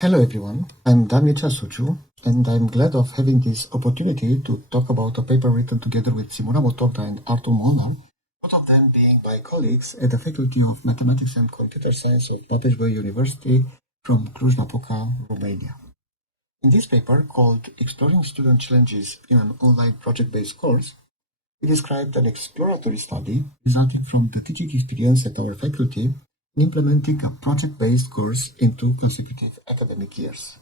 Hello everyone, I'm Suciu, and I'm glad of having this opportunity to talk about a paper written together with Simona Motogna and Artur Molnar, both of them being my colleagues at the Faculty of Mathematics and Computer Science of Babeș University from Cluj-Napoca, Romania. In this paper, called Exploring Student Challenges in an Online Project-Based Course, we described an exploratory study resulting from the teaching experience at our faculty in implementing a project-based course in 2 consecutive academic years.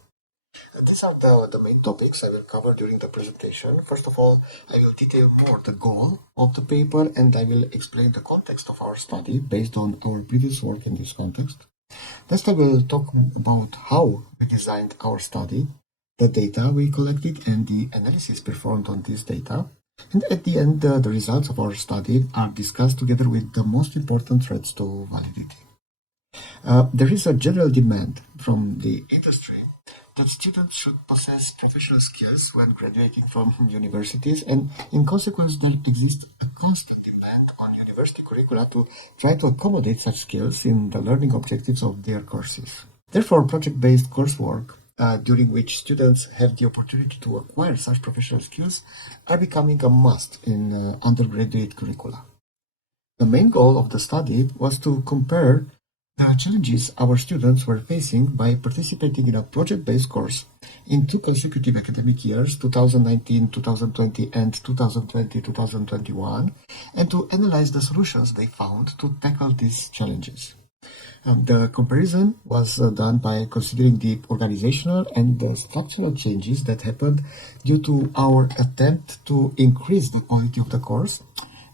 These are the main topics I will cover during the presentation. First of all, I will detail more the goal of the paper and I will explain the context of our study based on our previous work in this context. Next, I will talk about how we designed our study, the data we collected and the analysis performed on this data. And at the end, the results of our study are discussed together with the most important threats to validity. There is a general demand from the industry that students should possess professional skills when graduating from universities, and in consequence there exists a constant demand on university curricula to try to accommodate such skills in the learning objectives of their courses. Therefore, project-based coursework during which students have the opportunity to acquire such professional skills are becoming a must in undergraduate curricula. The main goal of the study was to compare the challenges our students were facing by participating in a project-based course in 2 consecutive academic years, 2019-2020 and 2020-2021, and to analyze the solutions they found to tackle these challenges. The comparison was done by considering the organizational and the structural changes that happened due to our attempt to increase the quality of the course,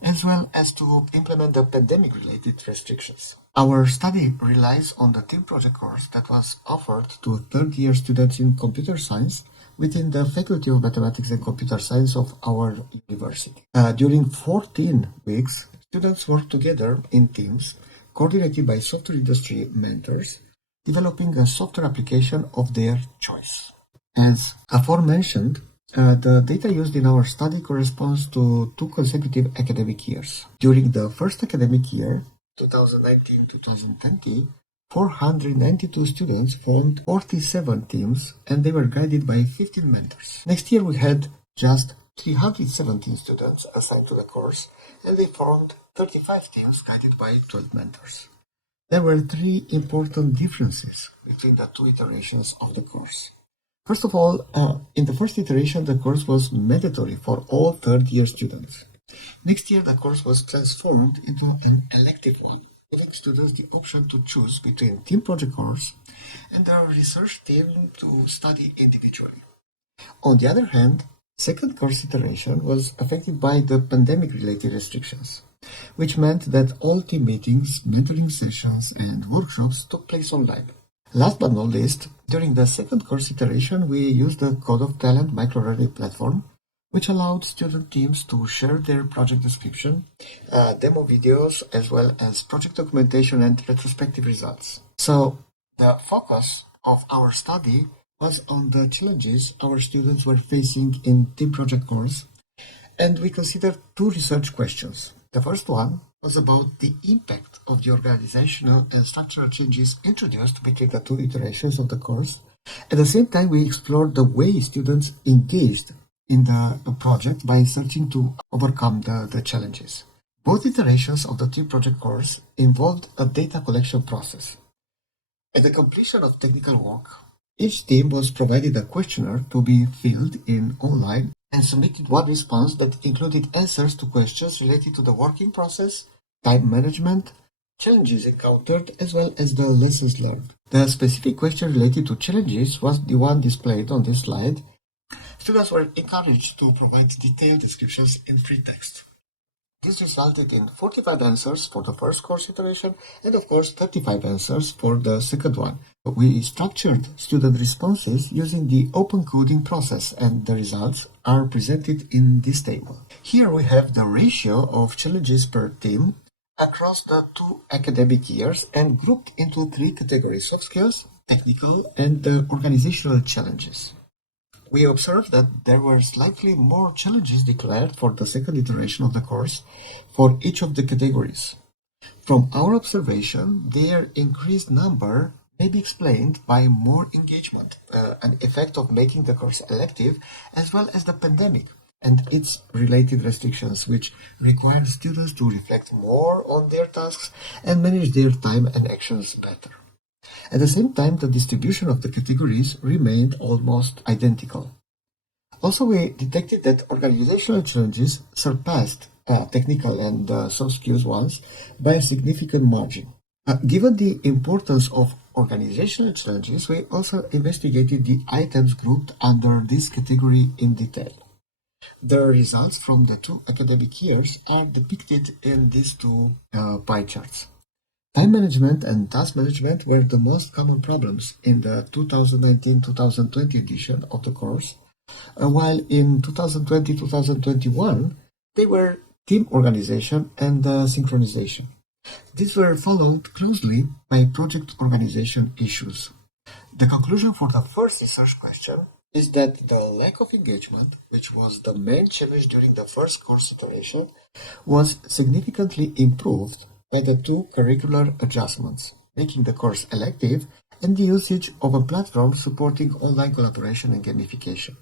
as well as to implement the pandemic-related restrictions. Our study relies on the team project course that was offered to third-year students in computer science within the Faculty of Mathematics and Computer Science of our university. During 14 weeks, students worked together in teams coordinated by software industry mentors, developing a software application of their choice. As aforementioned, the data used in our study corresponds to 2 consecutive academic years. During the first academic year, 2019-2020, 492 students formed 47 teams and they were guided by 15 mentors. Next year we had just 317 students assigned to the course and they formed 35 teams guided by 12 mentors. There were 3 important differences between the 2 iterations of the course. First of all, in the first iteration, the course was mandatory for all third-year students. Next year, the course was transformed into an elective one, giving students the option to choose between team project course and a research team to study individually. On the other hand, second course iteration was affected by the pandemic-related restrictions, which meant that all team meetings, mentoring sessions, and workshops took place online. Last but not least, during the second course iteration, we used the Code of Talent microlearning platform, which allowed student teams to share their project description, demo videos, as well as project documentation and retrospective results. So, the focus of our study was on the challenges our students were facing in team project course, and we considered 2 research questions. The first one was about the impact of the organizational and structural changes introduced between the 2 iterations of the course. At the same time, we explored the way students engaged in the project by searching to overcome the challenges. Both iterations of the team project course involved a data collection process. At the completion of technical work, each team was provided a questionnaire to be filled in online and submitted one response that included answers to questions related to the working process, time management, challenges encountered, as well as the lessons learned. The specific question related to challenges was the one displayed on this slide. Students were encouraged to provide detailed descriptions in free text. This resulted in 45 answers for the first course iteration and of course 35 answers for the second one. We structured student responses using the open coding process and the results are presented in this table. Here we have the ratio of challenges per team across the 2 academic years and grouped into 3 categories: soft skills, technical, and organizational challenges. We observed that there were slightly more challenges declared for the second iteration of the course for each of the categories. From our observation, their increased number may be explained by more engagement, an effect of making the course elective, as well as the pandemic and its related restrictions, which require students to reflect more on their tasks and manage their time and actions better. At the same time, the distribution of the categories remained almost identical. Also, we detected that organizational challenges surpassed technical and soft skills ones by a significant margin. Given the importance of organizational challenges, we also investigated the items grouped under this category in detail. The results from the 2 academic years are depicted in these 2 pie charts. Time management and task management were the most common problems in the 2019-2020 edition of the course, while in 2020-2021 they were team organization and synchronization. These were followed closely by project organization issues. The conclusion for the first research question is that the lack of engagement, which was the main challenge during the first course iteration, was significantly improved by the 2 curricular adjustments, making the course elective and the usage of a platform supporting online collaboration and gamification.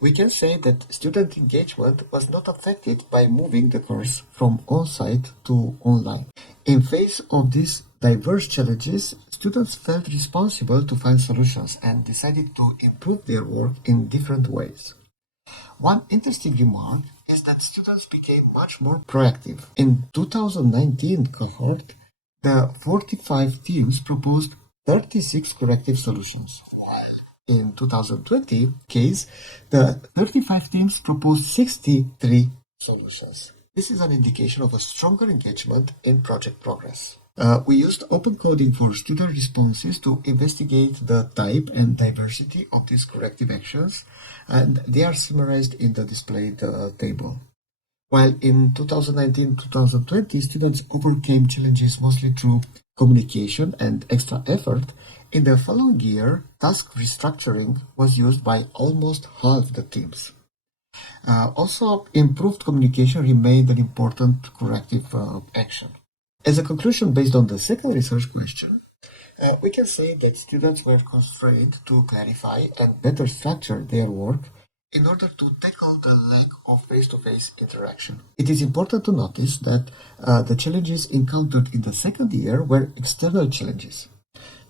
We can say that student engagement was not affected by moving the course from on-site to online. In face of these diverse challenges, students felt responsible to find solutions and decided to improve their work in different ways. One interesting remark is that students became much more proactive. In 2019 cohort, the 45 teams proposed 36 corrective solutions. In 2020 case, the 35 teams proposed 63 solutions. This is an indication of a stronger engagement in project progress. We used open coding for student responses to investigate the type and diversity of these corrective actions, and they are summarized in the displayed table. While in 2019-2020, students overcame challenges mostly through communication and extra effort, in the following year, task restructuring was used by almost half the teams. Also, improved communication remained an important corrective action. As a conclusion based on the second research question, we can say that students were constrained to clarify and better structure their work in order to tackle the lack of face-to-face interaction. It is important to notice that the challenges encountered in the second year were external challenges.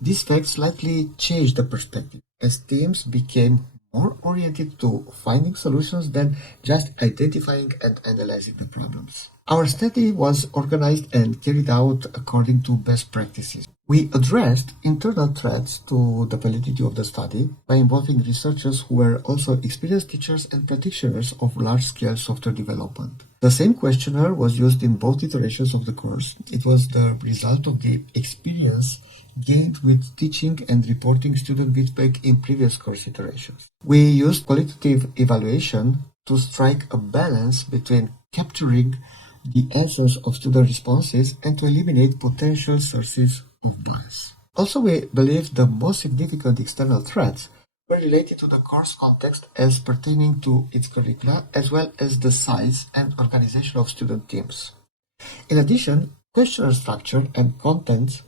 This fact slightly changed the perspective, as teams became more oriented to finding solutions than just identifying and analyzing the problems. Our study was organized and carried out according to best practices. We addressed internal threats to the validity of the study by involving researchers who were also experienced teachers and practitioners of large-scale software development. The same questionnaire was used in both iterations of the course. It was the result of the experience gained with teaching and reporting student feedback in previous course iterations. We used qualitative evaluation to strike a balance between capturing the answers of student responses and to eliminate potential sources of bias. Also, we believe the most significant external threats were related to the course context as pertaining to its curricula, as well as the size and organization of student teams. In addition, questionnaire structure and content,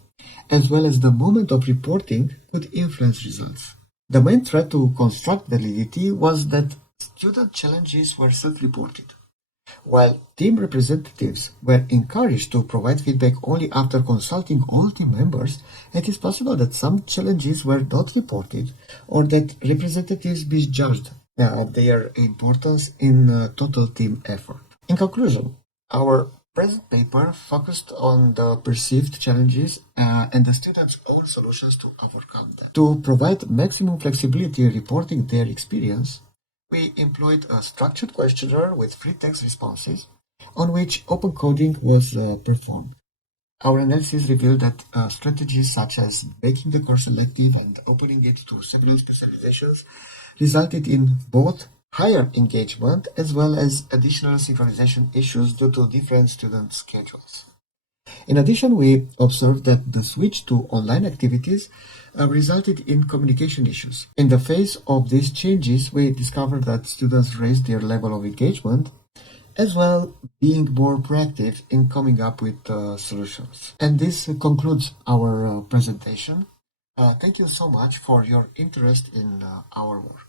as well as the moment of reporting, could influence results. The main threat to construct validity was that student challenges were self-reported. While team representatives were encouraged to provide feedback only after consulting all team members, it is possible that some challenges were not reported or that representatives misjudged their importance in total team effort. In conclusion, our present paper focused on the perceived challenges and the students' own solutions to overcome them. To provide maximum flexibility in reporting their experience, we employed a structured questionnaire with free text responses on which open coding was performed. Our analysis revealed that strategies such as making the course elective and opening it to several specializations resulted in both higher engagement as well as additional synchronization issues due to different student schedules. In addition, we observed that the switch to online activities resulted in communication issues. In the face of these changes, we discovered that students raised their level of engagement, as well being more proactive in coming up with solutions. And this concludes our presentation. Thank you so much for your interest in our work.